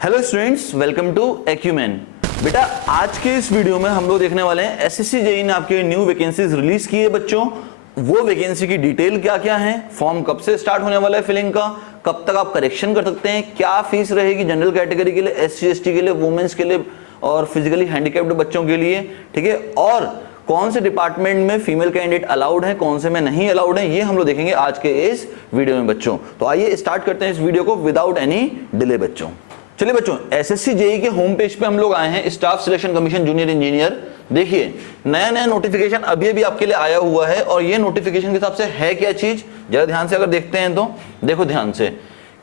Hello students, welcome to Acumen. बेटा आज के इस वीडियो में हम लोग देखने वाले हैं एसएससी जेईई ने आपके न्यू वैकेंसीज रिलीज की है बच्चों। वो वैकेंसी की डिटेल क्या क्या है, फॉर्म कब से स्टार्ट होने वाला है फिलिंग का, कब तक आप करेक्शन कर सकते हैं, क्या फीस रहेगी जनरल कैटेगरी के लिए, एससी एसटी के लिए, वुमेन्स के लिए और फिजिकली हैंडीकैप्ड बच्चों के लिए, ठीक है। और कौन से डिपार्टमेंट में फीमेल कैंडिडेट अलाउड है, कौन से में नहीं अलाउड है, ये हम लोग देखेंगे आज के इस वीडियो में बच्चों। तो आइए स्टार्ट करते हैं इस वीडियो को विदाउट एनी डिले बच्चों। चलिए बच्चों, एसएससी जेईई के होम पेज पे हम लोग आए हैं, staff selection commission junior engineer. देखिए नया नया नोटिफिकेशन अभी अभी आपके लिए आया हुआ है और ये नोटिफिकेशन के हिसाब से है क्या चीज, जरा ध्यान से अगर देखते हैं तो देखो ध्यान से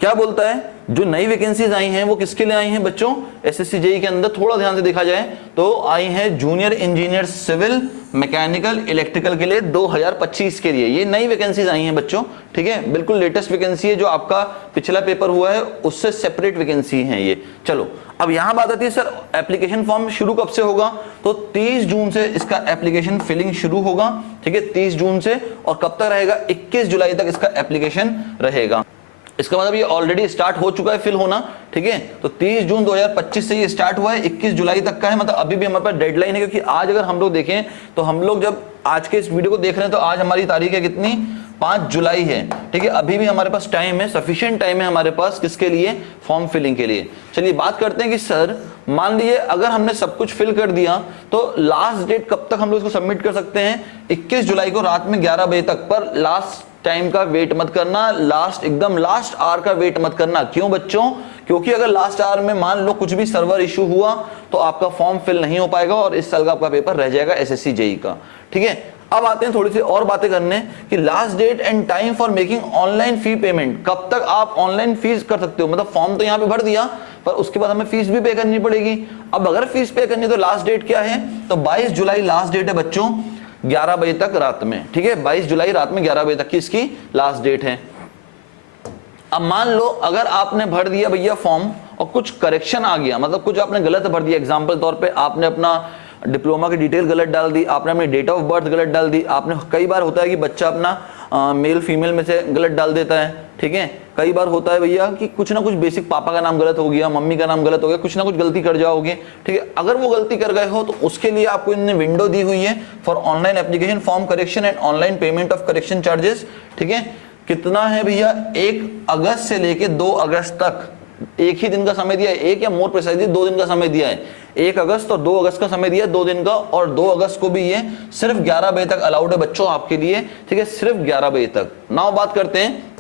क्या बोलता है। जो नई वैकेंसीज आई हैं वो किसके लिए आई हैं बच्चों, एसएससी जेईई के अंदर थोड़ा ध्यान से देखा जाए तो आई हैं junior engineer civil, mechanical, electrical के लिए 2025 के लिए ये नई वैकेंसीज आई हैं बच्चों, ठीक है। बिल्कुल लेटेस्ट वैकेंसी है, जो आपका पिछला पेपर हुआ है उससे सेपरेट वैकेंसी है ये। चलो अब यहां बात आती है सर एप्लीकेशन फॉर्म शुरू कब से होगा, तो 30 जून से इसका एप्लीकेशन फिलिंग शुरू होगा, ठीक है, 30 जून से। और कब तक रहेगा, 21 जुलाई तक इसका एप्लीकेशन रहेगा। इसका मतलब ये ऑलरेडी स्टार्ट हो चुका है फिल होना, ठीक है। तो 30 जून 2025 से ये स्टार्ट हुआ है, 21 जुलाई तक का है, मतलब अभी भी हमारे पास डेडलाइन है। क्योंकि आज अगर हम लोग देखें तो हम लोग जब आज के इस वीडियो को देख रहे हैं तो आज हमारी तारीख है कितनी, 5 जुलाई है, ठीक है। अभी भी हमारे पास टाइम है, सफिशिएंट टाइम है हमारे पास, किसके लिए, फॉर्म फिलिंग के लिए। चलिए बात करते हैं कि सर मान लीजिए अगर हमने सब कुछ फिल कर दिया तो लास्ट डेट कब तक हम लोग इसको सबमिट कर सकते हैं, 21 जुलाई को रात में 11 बजे तक। पर लास्ट टाइम का वेट मत करना, एकदम लास्ट आवर का वेट मत करना। क्यों बच्चों, क्योंकि अगर लास्ट आवर में मान लो कुछ भी सर्वर इशू हुआ तो आपका फॉर्म फिल नहीं हो पाएगा और इस साल का आपका पेपर रह जाएगा एसएससी जेईई का, ठीक है। अब आते हैं थोड़ी सी और बातें करने कि last date and time for making online fee payment, कब तक आप ऑनलाइन फीस कर सकते हो। मतलब फॉर्म तो यहाँ पे भर दिया पर उसके बाद हमें फीस भी पे करनी पड़ेगी। अब अगर फीस पे करनी है तो लास्ट डेट क्या है, तो 22 जुलाई लास्ट डेट है बच्चों, 11 बजे तक रात में, ठीक है। 22 जुलाई रात में 11 बजे तक की इसकी लास्ट डेट है। अब मान लो अगर आपने भर दिया भैया फॉर्म और कुछ करेक्शन आ गया, मतलब कुछ आपने गलत भर दिया, एग्जांपल तौर पे आपने अपना डिप्लोमा की डिटेल गलत डाल दी, आपने अपनी डेट ऑफ बर्थ गलत डाल दी, आपने कई बार होता है कि बच्चा अपना मेल फीमेल में से गलत डाल देता है, ठीक है। कई बार होता है भैया कि कुछ ना कुछ बेसिक, पापा का नाम गलत हो गया, मम्मी का नाम गलत हो गया, कुछ ना कुछ गलती कर जाओगे, ठीक है। अगर वो गलती कर गए हो तो उसके लिए आपको इन्होंने विंडो दी हुई है for online application form correction and online payment of correction charges, ठीक है। कितना है भैया, 1 अगस्त से लेके 2 अगस्त तक एक ही दिन का समय दिया है, एक या मोर प्रिसाइजली 2 दिन का समय दिया है। 1 अगस्त और 2 अगस्त का समय दिया है, 2 दिन का। और 2 अगस्त को भी ये सिर्फ 11 बजे तक अलाउड है बच्चों आपके लिए, ठीक है, सिर्फ 11 बजे तक। नाउ बात करते हैं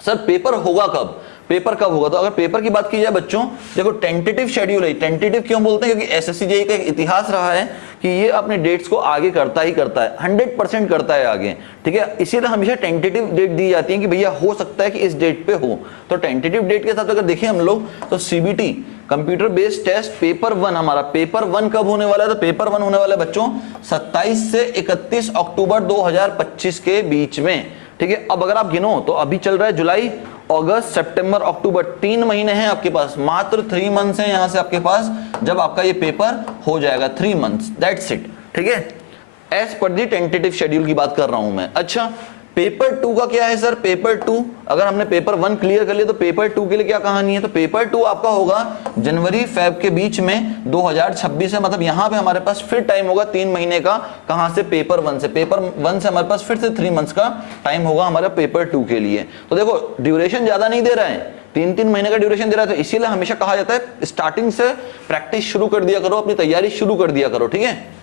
सर पेपर होगा कब, पेपर कब होगा। तो अगर पेपर की बात की जाए बच्चों, देखो टेंटेटिव शेड्यूल है। टेंटेटिव क्यों बोलते हैं, क्योंकि एसएससी जेईई का एक इतिहास रहा है कि ये अपने डेट्स को आगे करता ही करता है, 100% करता है आगे, ठीक है। इसीलिए हमेशा टेंटेटिव डेट दी जाती है कि भैया हो सकता है कि इस डेट पे हो। तो टेंटेटिव डेट के साथ अगर देखें हम लोग तो CBT computer based test paper 1, हमारा पेपर 1 कब होने वाला है, तो पेपर 1 होने वाला है बच्चों 27 से 31 अक्टूबर 2025 के बीच में, ठीक है। अब अगर आप गिनो तो अभी चल रहा है जुलाई, अगस्त, सितंबर, अक्टूबर, 3 महीने हैं आपके पास, मात्र 3 मंथ्स हैं यहां से आपके पास जब आपका ये पेपर हो जाएगा, 3 मंथ्स, दैट्स इट, ठीक है। एज पर दी टेंटेटिव शेड्यूल की बात कर रहा हूं मैं। अच्छा पेपर 2 का क्या है सर, पेपर 2 अगर हमने पेपर 1 क्लियर कर लिया तो पेपर 2 के लिए क्या कहानी है, तो पेपर 2 आपका होगा जनवरी फेब के बीच में 2026 है। मतलब यहां पे हमारे पास फिर टाइम होगा 3 महीने का, कहां से, पेपर 1 से। पेपर 1 से हमारे पास फिर से 3 मंथ्स का टाइम होगा हमारे पेपर 2 के लिए। तो देखो ड्यूरेशन ज्यादा नहीं दे रहा है, 3-3 महीने का ड्यूरेशन दे रहा है। तो इसीलिए हमेशा कहा जाता है स्टार्टिंग से प्रैक्टिस शुरू कर दिया करो, अपनी तैयारी शुरू कर दिया करो, ठीक है।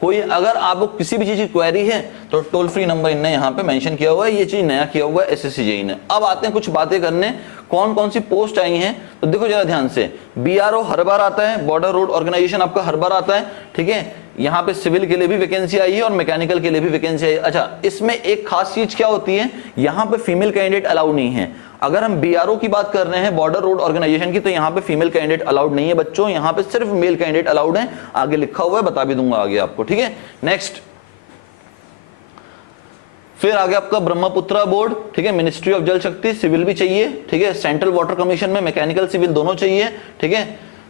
कोई अगर आपको किसी भी चीज की क्वेरी है तो टोल फ्री नंबर इनने यहाँ पे मेंशन किया हुआ है, ये चीज नया किया हुआ है एसएससी जेईई ने। अब आते हैं कुछ बातें करने, कौन कौन सी पोस्ट आई हैं, तो देखो जरा ध्यान से। बीआरओ हर बार आता है, बॉर्डर रोड ऑर्गेनाइजेशन आपका हर बार आता है, ठीक है। यहाँ पे सिविल के लिए भी वैकेंसी आई है और मैकेनिकल के लिए भी वैकेंसी आई है। अच्छा इसमें एक खास चीज क्या होती है, यहाँ पे फीमेल कैंडिडेट अलाउड नहीं है। अगर हम बीआरओ की बात कर रहे हैं बॉर्डर रोड ऑर्गेनाइजेशन की, तो यहाँ पे फीमेल कैंडिडेट अलाउड नहीं है बच्चों, यहाँ पे सिर्फ मेल कैंडिडेट अलाउड है। आगे लिखा हुआ है, बता भी दूंगा आगे आपको, ठीक है। नेक्स्ट फिर आगे आपका ब्रह्मपुत्रा बोर्ड, ठीक है, मिनिस्ट्री ऑफ जल शक्ति, सिविल भी चाहिए, ठीक है। सेंट्रल वाटर कमीशन में मैकेनिकल सिविल दोनों चाहिए, ठीक है।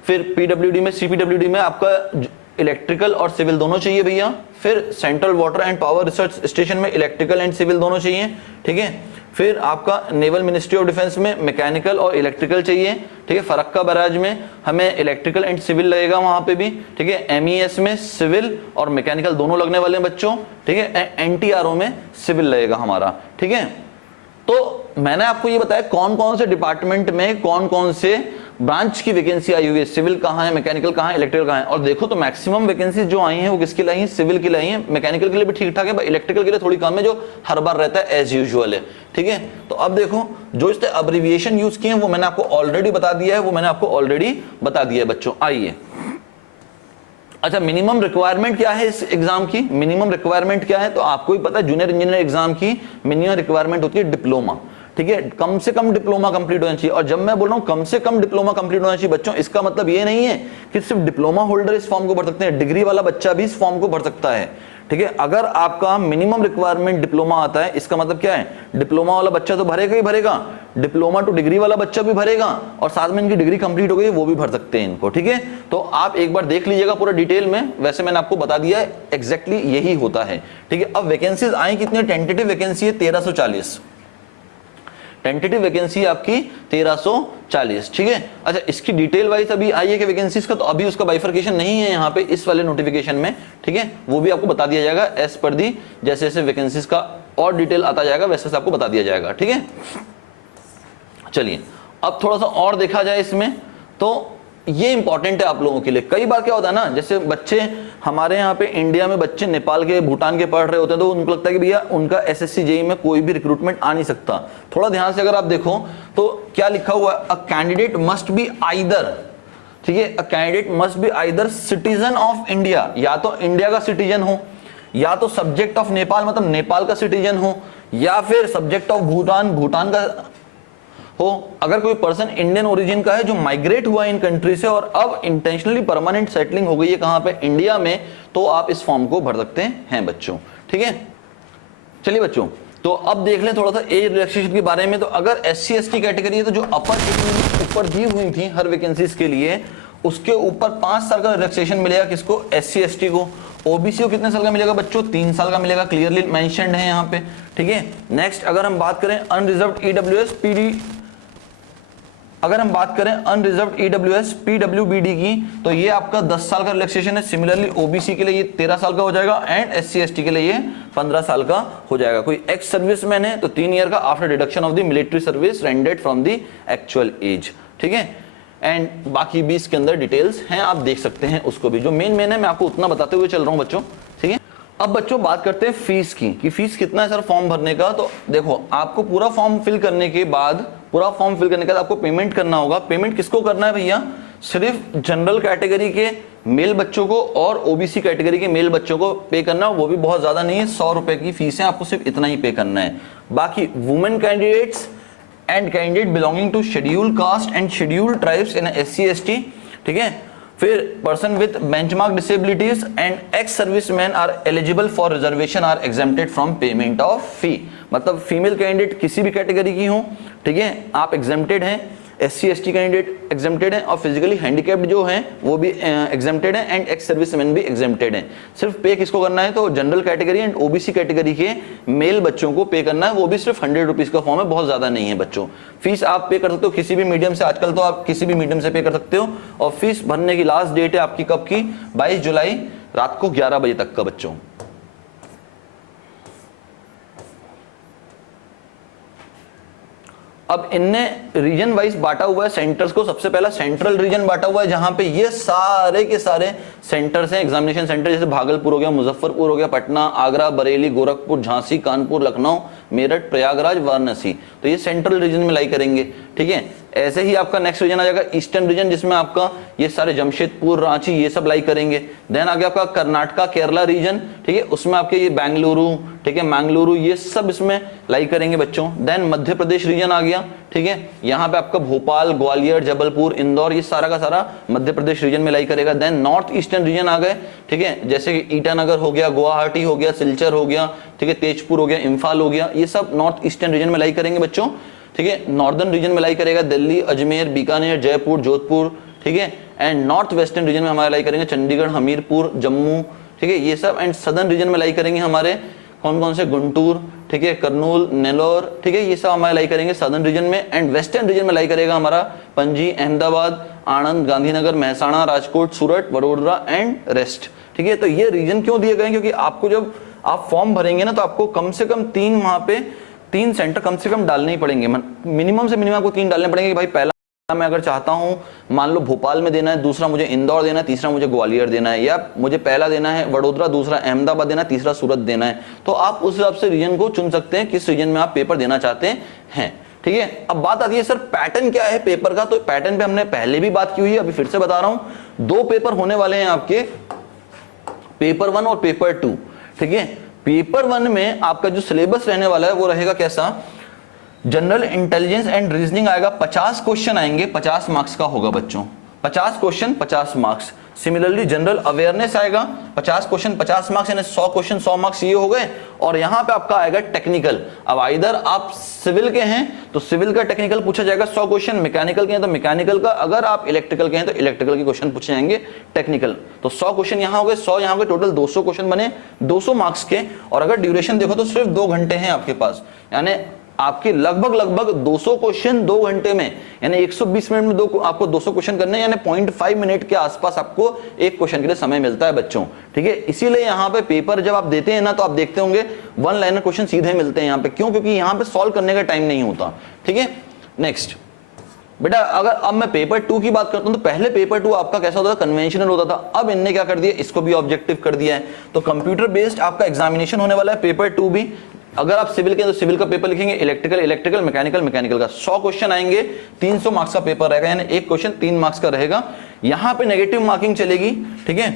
फिर पीडब्ल्यूडी में, सीपीडब्ल्यूडी में आपका इलेक्ट्रिकल और सिविल दोनों चाहिए भैया। फिर central water and power research station में इलेक्ट्रिकल एंड सिविल दोनों चाहिए, ठीक है। फिर आपका नेवल मिनिस्ट्री ऑफ डिफेंस में मैकेनिकल और इलेक्ट्रिकल चाहिए, ठीक है। फरक्का बैराज में हमें इलेक्ट्रिकल एंड सिविल लगेगा वहां पे भी, ठीक है। एमईएस में सिविल और मैकेनिकल दोनों लगने वाले हैं बच्चों, ठीक है। एनटीआरओ में सिविल लगेगा हमारा, ठीक है। तो मैंने आपको ये बताया कौन कौन से डिपार्टमेंट में कौन कौन से ब्रांच की वैकेंसी आई हुई है, सिविल कहाँ है, मैकेनिकल कहाँ है, इलेक्ट्रिकल कहाँ है। और देखो तो मैक्सिमम वैकेंसी जो आई हैं वो किसकी लाई हैं, सिविल की लाई हैं। मैकेनिकल के लिए भी ठीक ठाक है, इलेक्ट्रिकल के लिए थोड़ी कम है, जो हर बार रहता है एज यूजुअल है, ठीक है। तो अब देखो जो इसने अब्रिविएशन यूज किए हैं वो मैंने आपको ऑलरेडी बता दिया है, बच्चों। आइए, अच्छा, मिनिमम रिक्वायरमेंट क्या है इस एग्जाम की, मिनिमम रिक्वायरमेंट क्या है, तो आपको ही पता है जूनियर इंजीनियर एग्जाम की मिनिमम रिक्वायरमेंट होती है डिप्लोमा, ठीक है। कम से कम डिप्लोमा कंप्लीट होना चाहिए। और जब मैं बोल रहा हूं कम से कम डिप्लोमा कंप्लीट होना चाहिए बच्चों, इसका मतलब ये नहीं है कि सिर्फ डिप्लोमा होल्डर इस फॉर्म को भर सकते हैं, डिग्री वाला बच्चा भी इस फॉर्म को भर सकता है, ठीक है। अगर आपका मिनिमम रिक्वायरमेंट डिप्लोमा आता है, इसका मतलब क्या है, डिप्लोमा वाला बच्चा तो भरेगा ही भरेगा, डिप्लोमा टू डिग्री वाला बच्चा भी भरेगा, और साथ में इनकी डिग्री कंप्लीट हो गई वो भी भर सकते हैं इनको, ठीक है। तो आप एक बार देख लीजिएगा पूरा डिटेल में, वैसे मैंने आपको बता दिया है, एग्जैक्टली यही होता है, ठीक है। अब वैकेंसीज आई कितनी, टेंटेटिव वैकेंसी है 1340, टेंटेटिव वैकेंसी आपकी 1340, ठीक है। अच्छा, इसकी डिटेल वाइज अभी आई है कि वैकेंसीज का, तो अभी उसका बाइफर्केशन नहीं है यहाँ पे इस वाले नोटिफिकेशन में, ठीक है। वो भी आपको बता दिया जाएगा एज पर दी, जैसे जैसे वैकेंसीज का और डिटेल आता जाएगा वैसे वैसे आपको बता दिया जाएगा, ठीक है। चलिए अब थोड़ा सा और देखा जाए इसमें, तो ये इंपॉर्टेंट है आप लोगों के लिए। कई बार क्या होता है ना, जैसे बच्चे हमारे यहाँ पे इंडिया में बच्चे नेपाल के, भूटान के पढ़ रहे होते हैं, तो उनको लगता है कि भैया उनका एसएससी जेईई में कोई भी रिक्रूटमेंट आ नहीं सकता। थोड़ा ध्यान से अगर आप देखो तो क्या लिखा हुआ है, a candidate must be either, ठीक है, a candidate must be either citizen of India, या तो इंडिया का सिटीजन हो, या तो सब्जेक्ट ऑफ नेपाल मतलब नेपाल का सिटीजन हो, या फिर सब्जेक्ट ऑफ भूटान, भूटान का हो। अगर कोई पर्सन इंडियन ओरिजिन का है जो माइग्रेट हुआ इन कंट्री से और अब इंटेंशनली परमानेंट सेटलिंग हो गई है कहां पे, इंडिया में, तो आप इस फॉर्म को भर सकते हैं बच्चों, ठीक है। चलिए बच्चों, तो अब देख लें थोड़ा सा एज रिलैक्सेशन के बारे में। तो अगर SC ST कैटेगरी है तो जो अपर ऊपर दी हुई थी हर वैकेंसीज के लिए, उसके ऊपर 5 साल का रिलैक्सेशन मिलेगा किसको, SC ST को। ओबीसी को कितने साल का मिलेगा बच्चों, 3 साल का मिलेगा, क्लियरली मेंशन्ड है यहाँ पे, ठीक है। नेक्स्ट अगर हम बात करें अनरिजर्व्ड ईडब्ल्यूएस पीडी, अगर हम बात करें अनरिजर्व्ड ईडब्ल्यूएस पीडब्ल्यूबीडी की, तो ये आपका 10 साल का रिलैक्सेशन है। सिमिलरली ओबीसी के लिए ये 13 साल का हो जाएगा एंड SC ST के लिए ये 15 साल का हो जाएगा। कोई एक्स सर्विसमैन है तो 3 ईयर का after deduction of the military service rendered from the actual as, ठीक है। एंड बाकी भी इसके अंदर डिटेल्स हैं, आप देख सकते हैं उसको भी। जो मेन है मैं आपको उतना बताते हुए चल रहा हूं बच्चों, ठीक है। अब बच्चों बात करते हैं फीस की, कि फीस कितना है सर फॉर्म भरने का। तो देखो आपको पूरा फॉर्म फिल करने के बाद आपको पेमेंट करना होगा। पेमेंट किसको करना है भैया, सिर्फ जनरल कैटेगरी के मेल बच्चों को और ओबीसी कैटेगरी के मेल बच्चों को पे करना है। वो भी बहुत ज्यादा नहीं है, 100 रुपए की फीस है, आपको सिर्फ इतना ही पे करना है। बाकी women candidates and candidate belonging to scheduled caste and scheduled tribes in SC ST, ठीक है। फिर person with benchmark disabilities and ex serviceman are eligible for reservation are exempted from payment of fee. मतलब female candidate किसी भी category की हो, ठीक है, आप एग्जेम्प्टेड हैं। SC ST कैंडिडेट एग्जेम्प्टेड हैं और फिजिकली हैंडीकैप्ड जो हैं वो भी एग्जेम्प्टेड हैं एंड एक्स सर्विसमैन भी एग्जेम्प्टेड हैं। सिर्फ पे किसको करना है, तो general category and OBC category के मेल बच्चों को पे करना है। वो भी सिर्फ 100 रुपीज का फॉर्म है, बहुत ज्यादा नहीं है बच्चों। फीस आप पे कर सकते हो किसी भी मीडियम से, आजकल तो आप किसी भी मीडियम से पे कर सकते हो। और फीस भरने की लास्ट डेट है आपकी कब की, 22 जुलाई रात को 11 बजे तक का बच्चों। अब इनने रीजन वाइज बांटा हुआ है सेंटर्स को। सबसे पहला सेंट्रल रीजन बांटा हुआ है जहां पे ये सारे के सारे सेंटर्स हैं, एग्जामिनेशन सेंटर, जैसे भागलपुर हो गया, मुजफ्फरपुर हो गया, पटना, आगरा, बरेली, गोरखपुर, झांसी, कानपुर, लखनऊ, मेरठ, प्रयागराज, वाराणसी। तो ये सेंट्रल रीजन में लाई करेंगे, ठीक है। ऐसे ही आपका नेक्स्ट रीजन आ जाएगा ईस्टर्न रीजन, जिसमें आपका ये सारे जमशेदपुर, रांची ये सब लाई करेंगे। देन आ गया आपका कर्नाटका केरला रीजन, ठीक है, उसमें आपके ये बेंगलुरु, ठीक है, मंगलुरु, ये सब इसमें लाई करेंगे बच्चों। देन मध्य प्रदेश रीजन आ गया, ठीक है, यहाँ पे आपका भोपाल, ग्वालियर, जबलपुर, इंदौर, ये सारा का सारा मध्य प्रदेश रीजन में लाई करेगा। देन नॉर्थ ईस्टर्न रीजन आ गए, ठीक है, जैसे कि ईटानगर हो गया, गुवाहाटी हो गया, सिलचर हो गया, ठीक है, तेजपुर हो गया, इम्फाल हो गया, ये सब नॉर्थ ईस्टर्न रीजन में लाई करेंगे बच्चों, ठीक है। नॉर्दर्न रीजन में लाई करेगा दिल्ली, अजमेर, बीकानेर, जयपुर, जोधपुर, ठीक है। एंड नॉर्थ वेस्टर्न रीजन में हमारे लाई करेंगे चंडीगढ़, हमीरपुर, जम्मू, ठीक है, ये सब। एंड सदर्न रीजन में लाई करेंगे हमारे कौन कौन से, गुंटूर, ठीक है, कर्नूल, नेल्लोर, ठीक है, ये सब हमारे लाई करेंगे सदर्न रीजन में। एंड वेस्टर्न रीजन में लाई करेगा हमारा पणजी, अहमदाबाद, आणंद, गांधीनगर, महसाणा, राजकोट, सूरत, वडोदरा एंड रेस्ट। ठीक है, तो ये रीजन क्यों दिए गए, क्योंकि आपको जब आप फॉर्म भरेंगे ना तो आपको कम से कम 3 वहां पे 3 सेंटर कम से कम डालने ही पड़ेंगे, मिनिमम से मिनिमम आपको 3 डालने पड़ेंगे कि भाई पहला मैं अगर चाहता हूं मान लो भोपाल में देना है, दूसरा मुझे इंदौर देना है, तीसरा मुझे ग्वालियर देना है, या मुझे पहला देना है वडोदरा, दूसरा अहमदाबाद देना है, तीसरा सूरत देना है, तो आप उस हिसाब से रीजन को चुन सकते हैं किस रीजन में आप पेपर देना चाहते हैं। ठीक है, अब बात आती है सर पैटर्न क्या है पेपर का, तो पैटर्न पे हमने पहले भी बात की हुई है, अभी फिर से बता रहा हूं। 2 पेपर होने वाले हैं आपके, पेपर 1 और पेपर 2। ठीक है, पेपर 1 में आपका जो सिलेबस रहने वाला है वो रहेगा कैसा, जनरल इंटेलिजेंस एंड रीजनिंग आएगा, 50 क्वेश्चन आएंगे, 50 मार्क्स का होगा बच्चों, 50 question 50 marks. Similarly general awareness आएगा, 50 क्वेश्चन 50 मार्क्स, यानी 100 क्वेश्चन 100 मार्क्स ये हो गए। और यहां पे आपका आएगा टेक्निकल, अब आइदर आप सिविल के हैं तो सिविल का टेक्निकल पूछा जाएगा 100 क्वेश्चन, मैकेनिकल के हैं तो मैकेनिकल का, अगर आप इलेक्ट्रिकल के हैं तो इलेक्ट्रिकल के क्वेश्चन पूछे जाएंगे टेक्निकल। तो 100 क्वेश्चन यहां हो गए, 100 यहां हो गए, टोटल 200 क्वेश्चन बने 200 मार्क्स के। और अगर ड्यूरेशन देखो तो सिर्फ 2 घंटे हैं आपके पास, यानी आपके लगभग 200 क्वेश्चन 2 घंटे में, यानी 120 मिनट में आपको 200 क्वेश्चन करने, यानी 0.5 मिनट के आसपास आपको एक क्वेश्चन के लिए समय मिलता है बच्चों। ठीक है, इसीलिए यहाँ पे पेपर जब आप देते हैं ना तो आप देखते होंगे 1 लाइनर क्वेश्चन सीधे मिलते हैं यहाँ पे, क्यों, क्योंकि यहाँ पे सॉल्व करने का टाइम नहीं होता। ठीक है, नेक्स्ट बेटा अगर अब मैं पेपर 2 की बात करता हूं तो पहले पेपर 2 आपका कैसा होता था, कन्वेंशनल होता था, अब इनने क्या कर दिया, इसको भी ऑब्जेक्टिव कर दिया है। तो कंप्यूटर बेस्ड आपका एग्जामिनेशन होने वाला है पेपर 2 भी। अगर आप सिविल के तो सिविल का पेपर लिखेंगे, इलेक्ट्रिकल, मैकेनिकल का 100 क्वेश्चन आएंगे, 300 मार्क्स का पेपर रहेगा, यानी एक क्वेश्चन 3 मार्क्स का रहेगा। यहां पे नेगेटिव मार्किंग चलेगी। ठीक है,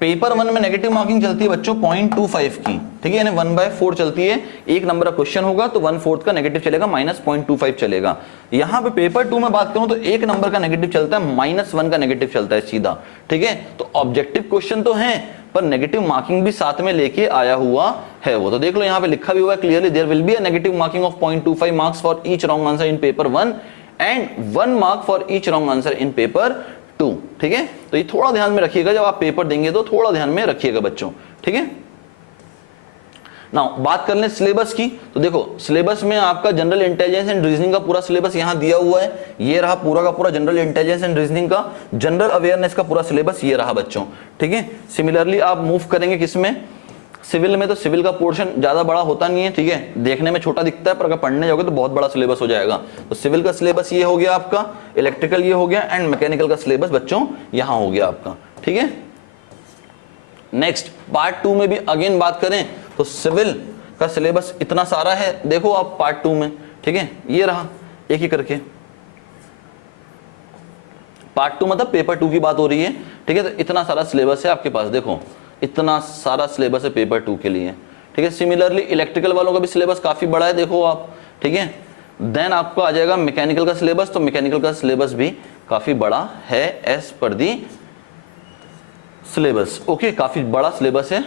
पेपर 1 में नेगेटिव मार्किंग चलती है बच्चों 0.25 की। ठीक है, यानी 1/4 चलती है, 1 नंबर का क्वेश्चन होगा तो 1/4 का नेगेटिव चलेगा, -0.25 चलेगा। यहां पे पेपर 2 में बात करूं तो 1 नंबर का नेगेटिव चलता है, -1 का नेगेटिव चलता है सीधा। ठीक है, तो ऑब्जेक्टिव क्वेश्चन तो है पर नेगेटिव मार्किंग भी साथ में लेके आया हुआ है वो, तो देख लो यहाँ पे लिखा भी हुआ है clearly, there will be a negative marking of 0.25 marks for each wrong answer in paper 1 and 1 mark for each wrong answer in paper 2। ठीक है, तो ये थोड़ा ध्यान में रखिएगा, जब आप पेपर देंगे तो थोड़ा ध्यान में रखिएगा बच्चों। ठीक है, नाउ बात कर लें सिलेबस की, तो देखो सिलेबस में आपका जनरल इंटेलिजेंस एंड रीजनिंग का पूरा सिलेबस यहां दिया हुआ है, ये रहा पूरा का पूरा जनरल इंटेलिजेंस एंड रीजनिंग का, जनरल अवेयरनेस का पूरा सिलेबस ये रहा बच्चों। ठीक है, सिमिलरली आप मूव करेंगे किसमें, सिविल में, तो सिविल का पोर्शन ज्यादा बड़ा होता नहीं है। ठीक है, देखने में छोटा दिखता है पर अगर पढ़ने जाओगे तो बहुत बड़ा सिलेबस हो जाएगा। तो सिविल का सिलेबस ये हो गया आपका, इलेक्ट्रिकल ये हो गया, एंड मैकेनिकल का सिलेबस बच्चों यहां हो गया आपका। ठीक है, नेक्स्ट पार्ट 2 में भी अगेन बात करें तो सिविल का सिलेबस इतना सारा है, देखो आप पार्ट 2 में। ठीक है, ये रहा एक ही करके पार्ट 2, मतलब पेपर 2 की बात हो रही है। ठीक है, तो इतना सारा सिलेबस है आपके पास, देखो इतना सारा सिलेबस है पेपर 2 के लिए। ठीक है, सिमिलरली इलेक्ट्रिकल वालों का भी सिलेबस काफी बड़ा है, देखो आप। ठीक है, देन आपको आ जाएगा मैकेनिकल का सिलेबस, तो मैकेनिकल का सिलेबस भी काफी बड़ा है एज पर दी सिलेबस। ओके, काफी बड़ा सिलेबस है।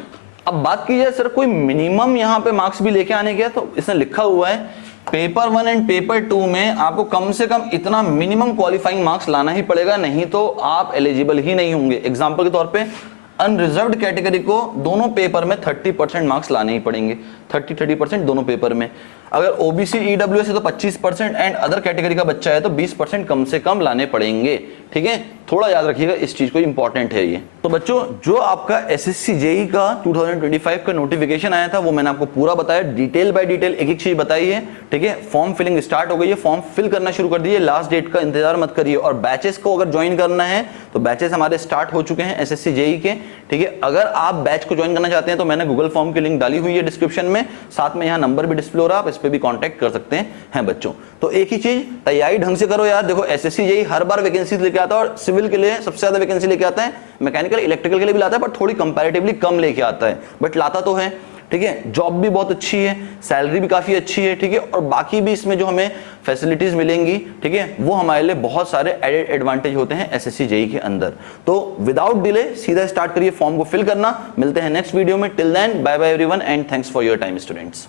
अब बात की जाए सर कोई मिनिमम यहाँ पे मार्क्स भी लेके आने के, तो इसने लिखा हुआ है पेपर 1 एंड पेपर 2 में आपको कम से कम इतना मिनिमम क्वालिफाइंग मार्क्स लाना ही पड़ेगा, नहीं तो आप एलिजिबल ही नहीं होंगे। एग्जाम्पल के तौर पे अनरिजर्व्ड कैटेगरी को दोनों पेपर में 30% मार्क्स लाने ही पड़ेंगे, 30% दोनों पेपर में। अगर ओबीसी ईडब्ल्यूएस है तो 25% एंड अदर कैटेगरी का बच्चा है तो 20% कम से कम लाने पड़ेंगे। ठीक है, थोड़ा याद रखिएगा इस चीज को, इंपॉर्टेंट है ये। तो बच्चों जो आपका एसएससी जेई का 2025 का नोटिफिकेशन आया था वो मैंने आपको पूरा बताया, डिटेल बाय डिटेल एक एक चीज बताई है। ठीक है, फॉर्म फिलिंग स्टार्ट हो गई है, फॉर्म फिल करना शुरू कर दीजिए, लास्ट डेट का इंतजार मत करिए। और बैचेस को अगर ज्वाइन करना है तो बैचेस हमारे स्टार्ट हो चुके हैं एसएससी जेई के। ठीक है, अगर आप बैच को ज्वाइन करना चाहते हैं तो मैंने गूगल फॉर्म की लिंक डाली हुई है डिस्क्रिप्शन में, साथ में यहाँ नंबर भी डिस्प्ले हो रहा है, आप इस पे भी कांटेक्ट कर सकते हैं बच्चों। तो एक ही चीज, तैयारी ढंग से करो यार। देखो एसएससी जेई हर बार वैकेंसी लेके आता है और सिविल के लिए सबसे ज्यादा वैकेंसी लेके आता है, मैकेनिकल इलेक्ट्रिकल के लिए भी लाता है पर थोड़ी कंपैरेटिवली कम लेके आता है, बट लाता तो है। ठीक है, जॉब भी बहुत अच्छी है, सैलरी भी काफी अच्छी है। ठीक है, और बाकी भी इसमें जो हमें फैसिलिटीज मिलेंगी, ठीक है, वो हमारे लिए बहुत सारे एडेड एडवांटेज होते हैं एसएससी जेई के अंदर। तो विदाउट डिले सीधा स्टार्ट करिए फॉर्म को फिल करना। मिलते हैं नेक्स्ट वीडियो में, till then bye bye everyone and thanks for your time students.